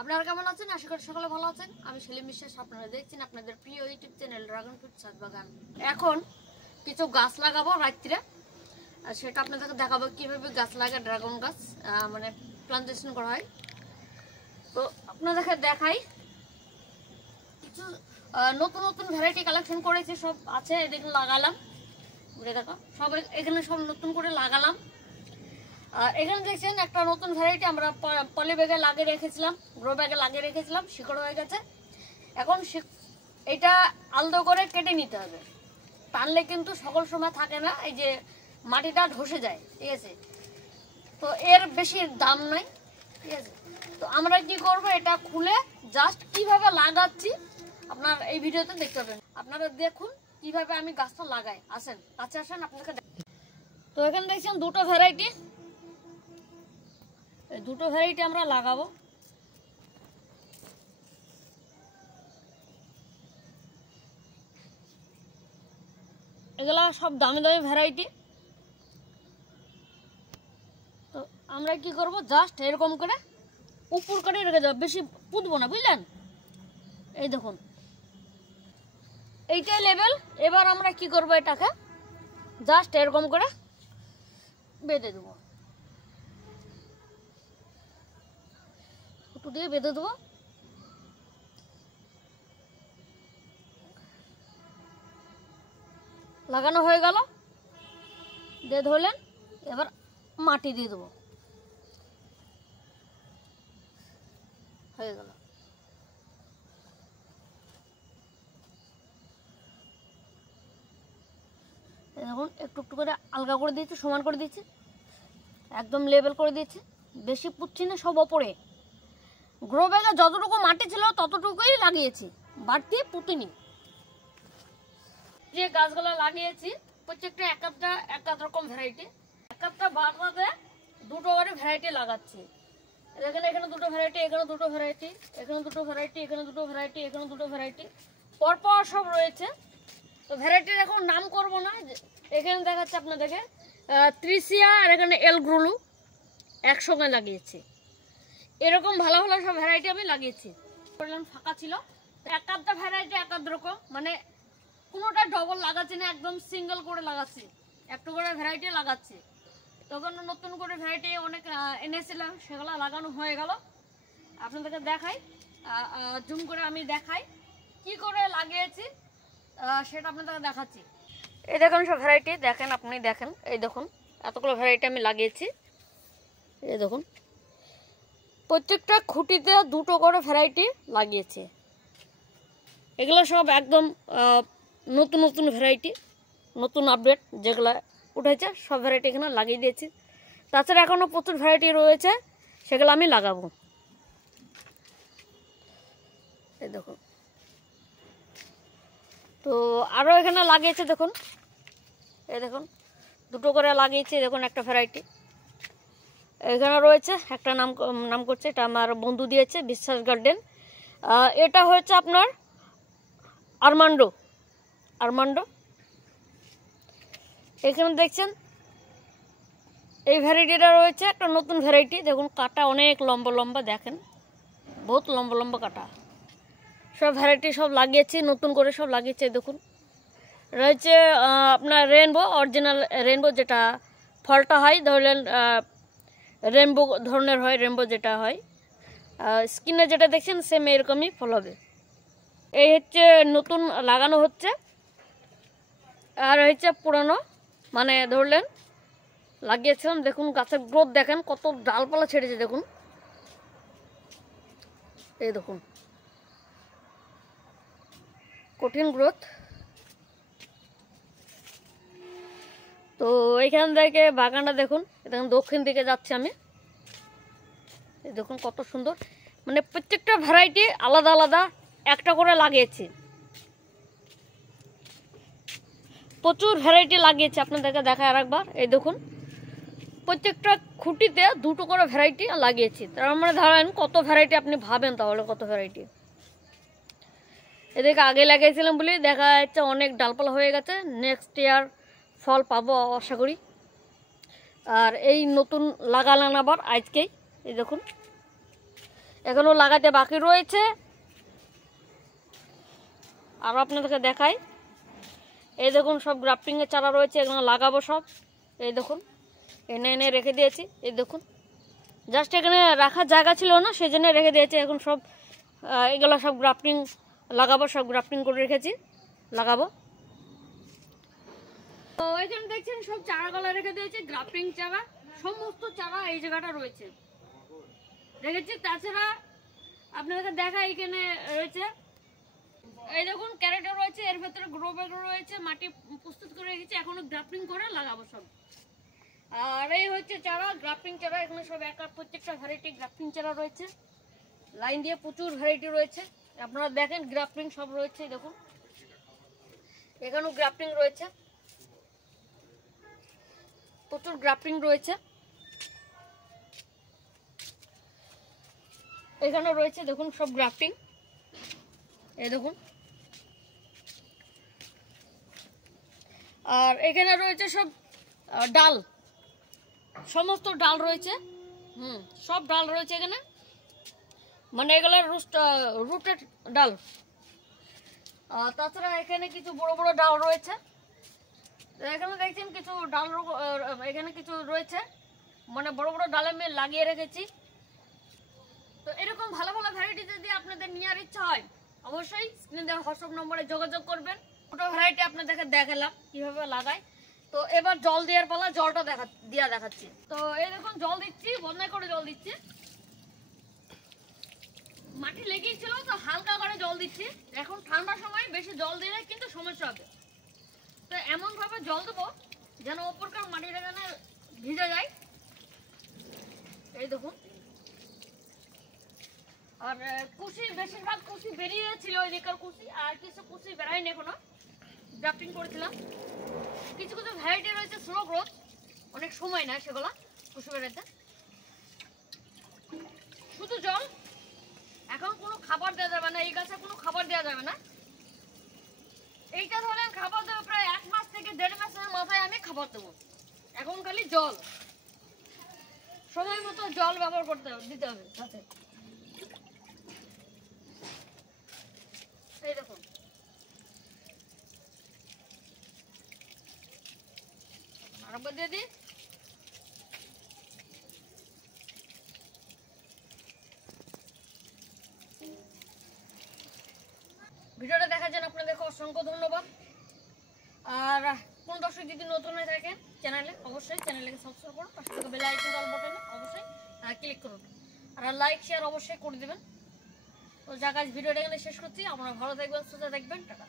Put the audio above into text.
আপনারা কেমন আছেন? আশা করি সকলে ভালো আছেন। আমি সেলিম বিশ্বাস, আপনারা দেখছেন আপনাদের প্রিয় ইউটিউব চ্যানেল ড্রাগন ফ্রুট ছাদ বাগান। এখন কিছু গাছ লাগাবো রাত্রে, আর সেটা আপনাদেরকে দেখাবো কিভাবে গাছ লাগায়, ড্রাগন গাছ মানে প্লান্টেশন করা হয়। তো আপনাদেরকে দেখাই কিছু নতুন নতুন ভ্যারাইটি কালেকশন করেছি, সব আছে দেখুন, লাগালাম ঘুরে দেখো, সব এখানে সব নতুন করে লাগালাম। এখানে দেখছেন একটা নতুন ভ্যারাইটি আমরা পলি ব্যাগে লাগিয়ে রেখেছিলাম, গ্রো ব্যাগে লাগিয়ে রেখেছিলাম, শিকড় হয়ে গেছে। এখন এটা আলদো করে কেটে নিতে হবে, টানলে কিন্তু সকল সময় থাকে না, এই যে মাটিটা ধসে যায়, ঠিক আছে। তো এর বেশি দাম নাই, ঠিক আছে। তো আমরা কি করব, এটা খুলে জাস্ট কিভাবে লাগাচ্ছি আপনার এই ভিডিওতে দেখতে পাবেন। আপনারা দেখুন কিভাবে আমি গাছটা লাগাই। আসেন কাছে আসেন, আপনাকে। তো এখানে দেখছেন দুটো ভ্যারাইটি আমরা লাগাবো। এগুলা সব দামি দামি ভ্যারাইটি। তো আমরা কি করব, জাস্ট এরকম করে উপর করে রেখে যাবো, বেশি পুঁতবো না, বুঝলেন। এই দেখুন এইটাই লেভেল। এবার আমরা কি করব, এটাকে জাস্ট এরকম করে বেঁধে দেবো, একটু দিয়ে বেঁধে দেবো। লাগানো হয়ে গেল, দিয়ে ধরলেন, এবার মাটি দিয়ে দেবো, হয়ে গেল। দেখুন একটু একটু করে আলগা করে দিয়েছি, সমান করে দিয়েছি, একদম লেভেল করে দিয়েছি, বেশি পুচ্ছি না, সব ওপরে। গ্রো ব্যাগে যতটুকু মাটি ছিল ততটুকুই লাগিয়েছি, বাড়তি পুঁতিনি। যে গাছগুলো লাগিয়েছি প্রত্যেকটা এক রকম ভ্যারাইটি, একটা বাদে দুটো করে ভ্যারাইটি লাগাচ্ছি। এখানে দুটো ভ্যারাইটি, এখানে দুটো ভ্যারাইটি, এখানে দুটো ভ্যারাইটি, এখানে দুটো ভ্যারাইটি, এখানে দুটো ভ্যারাইটি, পরপর সব রয়েছে। তো ভ্যারাইটির এখন নাম করব না। এখানে দেখাচ্ছে আপনাদেরকে ত্রিশিয়া, আর এখানে এল গ্রুলু একসঙ্গে লাগিয়েছি। এরকম ভালো ভালো সব ভ্যারাইটি আমি লাগিয়েছি। ফাঁকা ছিল, একটা ভ্যারাইটি এক রকম, মানে কোনোটা ডবল লাগাচ্ছি না, একদম সিঙ্গেল করে লাগাচ্ছি, একটু করে ভ্যারাইটি লাগাচ্ছি। তখন নতুন করে ভ্যারাইটি অনেক এনেছিলাম, সেগুলো লাগানো হয়ে গেল। আপনাদেরকে দেখাই, জুম করে আমি দেখাই কি করে লাগিয়েছি, সেটা আপনাদেরকে দেখাচ্ছি। এই দেখুন সব ভ্যারাইটি, দেখেন আপনি দেখেন, এই দেখুন এতগুলো ভ্যারাইটি আমি লাগিয়েছি। এই দেখুন প্রত্যেকটা খুঁটিতে দুটো করে ভ্যারাইটি লাগিয়েছি। এগুলো সব একদম নতুন নতুন ভ্যারাইটি, নতুন আপডেট যেগুলো উঠেছে সব ভ্যারাইটি এখানে লাগিয়ে দিয়েছি। তাছাড়া এখনও প্রচুর ভ্যারাইটি রয়েছে, সেগুলো আমি লাগাবো। এই দেখুন, তো আরও এখানে লাগিয়েছে, দেখুন এই দেখুন দুটো করে লাগিয়েছি। দেখুন একটা ভ্যারাইটি এখানে রয়েছে, একটা নাম করছে, এটা আমার বন্ধু দিয়েছে, বিশ্বাস গার্ডেন। এটা হচ্ছে আপনার আরমান্ডো। এখানে দেখছেন এই ভ্যারাইটিটা রয়েছে, একটা নতুন ভ্যারাইটি। দেখুন কাটা অনেক লম্বা লম্বা, দেখেন বহুত লম্বা লম্বা কাটা। সব ভ্যারাইটি সব লাগিয়েছি, নতুন করে সব লাগিয়েছে। দেখুন রয়েছে আপনার রেনবো, অরিজিনাল রেনবো, যেটা ফলটা হয় ধরলেন রেনবো ধরনের হয়, রেনবো যেটা হয় স্কিনে যেটা দেখছেন সেম এরকমই ফল হবে। এই হচ্ছে নতুন লাগানো হচ্ছে, আর হচ্ছে পুরানো, মানে ধরলেন লাগিয়েছিলাম। দেখুন গাছের গ্রোথ দেখেন, কত ডালপালা ছেড়েছে, দেখুন এই দেখুন কঠিন গ্রোথ। তো এইখান থেকে বাগানটা দেখুন, দেখুন দক্ষিণ দিকে যাচ্ছে আমি, এই দেখুন কত সুন্দর, মানে প্রত্যেকটা ভ্যারাইটি আলাদা আলাদা একটা করে লাগিয়েছি, প্রচুর ভ্যারাইটি লাগিয়েছি। আপনাদেরকে দেখায় আরেকবার, এই দেখুন প্রত্যেকটা খুঁটিতে দুটো করে ভ্যারাইটি লাগিয়েছি। তার মানে ধরেন কত ভ্যারাইটি, আপনি ভাবেন তাহলে কত ভ্যারাইটি। এদিকে আগে লাগিয়েছিলাম বলে দেখা যাচ্ছে অনেক ডালপালা হয়ে গেছে, নেক্সট ইয়ার ফল পাবো আশা করি। আর এই নতুন লাগালাম আবার আজকেই, এই দেখুন এগুলো লাগাতে বাকি রয়েছে। আর আপনাদেরকে দেখাই, এই দেখুন সব গ্রাফটিংয়ের চারা রয়েছে, এগুলো লাগাবো সব। এই দেখুন এনে এনে রেখে দিয়েছি, এই দেখুন জাস্ট এখানে রাখার জায়গা ছিল না, সেই জন্য রেখে দিয়েছি। এখন সব এগুলো সব গ্রাফটিং লাগাবো, সব গ্রাফটিং করে রেখেছি, লাগাবো। তো এখানে দেখছেন সব চারাগুলো রেখে দিয়েছি, গ্রাফটিং চারা, সমস্ত চারা এই জায়গাটা রয়েছে রেখেছি। তাছাড়া আপনাদেরকে দেখা এখানে রয়েছে, এই দেখুন ক্যারেটে রয়েছে, এর ভেতরে গ্রো ব্যাগ রয়েছে, মাটি প্রস্তুত করে রেখেছি, এখনো গ্রাফটিং করে লাগাবো সব। আর এই হচ্ছে চারা, গ্রাফটিং চারা, এখানে সব প্রত্যেকটা ভ্যারাইটি গ্রাফটিং চারা রয়েছে, লাইন দিয়ে প্রচুর ভ্যারাইটি রয়েছে। আপনারা দেখেন গ্রাফটিং সব রয়েছে, দেখুন এখানেও গ্রাফটিং রয়েছে, প্রচুর গ্রাফটিং রয়েছে, এখানে রয়েছে দেখুন সব গ্রাফটিং, এই দেখুন। আর এখানে রয়েছে সব ডাল, সমস্ত ডাল রয়েছে, সব ডাল রয়েছে এখানে, মানে এগুলো রুটেড ডাল। তাছাড়া এখানে কিছু বড় বড় ডাল রয়েছে, এখানে দেখছেন কিছু ডাল এখানে কিছু রয়েছে, মানে বড় বড় ডালে আমি লাগিয়ে রেখেছি। তো এরকম ভালো ভালো ভ্যারাইটি যদি আপনাদের নেওয়ার ইচ্ছা হয়, অবশ্যই স্ক্রিনে দেওয়া হোয়াটসঅ্যাপ নম্বরে যোগাযোগ করবেন। দুটো ভ্যারাইটি আপনাদেরকে দেখালাম কিভাবে লাগাই। তো এবার জল দেওয়ার পালা, জলটা দেখাচ্ছি। তো এই দেখুন জল দিচ্ছি, বন্যা করে জল দিচ্ছি, মাটি লেগেই ছিল তো হালকা করে জল দিচ্ছি। এখন ঠান্ডার সময় বেশি জল দিলে কিন্তু সমস্যা হবে, তো এমন ভাবে জল দেবো যেন ওপরকার মাটিটা যেন ভিজে যায়, এই দেখুন। আর কুশি, বেশিরভাগ কুশি বেরিয়েছিল ওই দিকের কুশি, আর কিছু কুশি বেরায়নি এখনো, গ্রাফটিং করেছিলাম। কিছু কিছু ভ্যারাইটি রয়েছে স্লো গ্রোথ, অনেক সময় নেয় সেগুলো কুশি বেরাতে। শুধু জল, এখন কোনো খাবার দেওয়া যাবে না, এই গাছে কোনো খাবার দেওয়া যাবে না। এইটা ধরেন খাবার দেবো প্রায় 1 মাস থেকে 1.5 মাসের মাথায় আমি খাবার দেবো। এখন খালি জল, সময় মতো জল ব্যবহার দিতে হবে গাছে। এই দেখুন আরেকবার দিয়ে দিই। ভিডিওটা দেখার জন্য আপনাদেরকে অসংখ্য ধন্যবাদ। আর কোন দর্শক যদি নতুন হয়ে থাকেন চ্যানেলে, অবশ্যই চ্যানেলকে সাবস্ক্রাইব করুন, পাশে থেকে বেল আইকন অল বাটনে অবশ্যই ক্লিক করুন, আর লাইক শেয়ার অবশ্যই করে দেবেন। তো যা গাছ ভিডিওটা এখানে শেষ করছি, আপনারা ভালো থাকবেন, সুস্থ থাকবেন, টাটা।